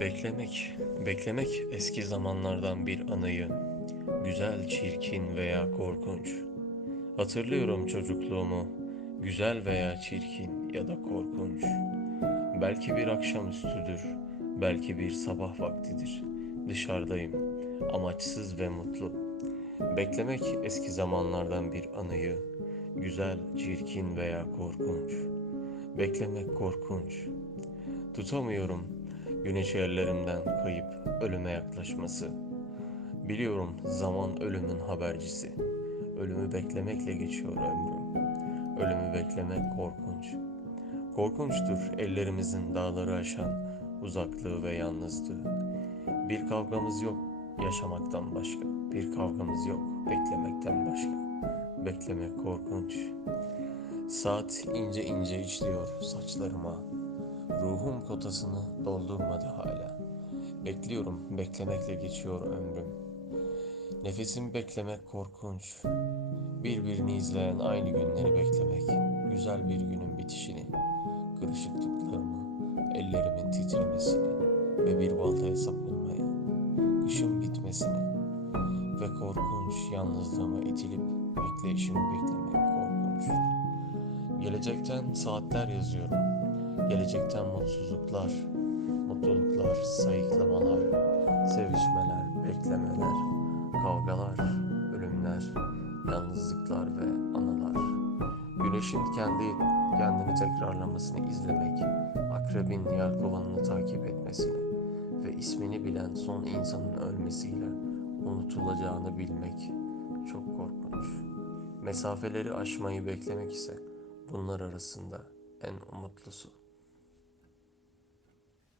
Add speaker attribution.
Speaker 1: Beklemek, beklemek eski zamanlardan bir anıyı, güzel, çirkin veya korkunç. Hatırlıyorum çocukluğumu, güzel veya çirkin ya da korkunç. Belki bir akşamüstüdür, belki bir sabah vaktidir. Dışarıdayım, amaçsız ve mutlu. Beklemek eski zamanlardan bir anıyı, güzel, çirkin veya korkunç. Beklemek korkunç. Tutamıyorum güneş ellerimden kayıp ölüme yaklaşması. Biliyorum zaman ölümün habercisi. Ölümü beklemekle geçiyor ömrüm. Ölümü beklemek korkunç. Korkunçtur ellerimizin dağları aşan uzaklığı ve yalnızlığı. Bir kavgamız yok yaşamaktan başka. Bir kavgamız yok beklemekten başka. Beklemek korkunç. Saat ince ince işliyor saçlarıma. Ruhum kotasını doldurmadı hala. Bekliyorum, beklemekle geçiyor ömrüm. Nefesimi beklemek korkunç. Birbirini izleyen aynı günleri beklemek. Güzel bir günün bitişini. Kırışıklıklarımı, ellerimin titremesini ve bir baltaya saplanmayı. Kışın bitmesini ve korkunç yalnızlığıma itilip bekleyişimi beklemek korkunç. Gelecekten saatler yazıyorum. Gelecekten mutsuzluklar, mutluluklar, sayıklamalar, sevişmeler, beklemeler, kavgalar, ölümler, yalnızlıklar ve anılar. Güneşin kendi kendini tekrarlamasını izlemek, akrebin yelkovanını takip etmesini ve ismini bilen son insanın ölmesiyle unutulacağını bilmek çok korkunç. Mesafeleri aşmayı beklemek ise bunlar arasında en umutlusu.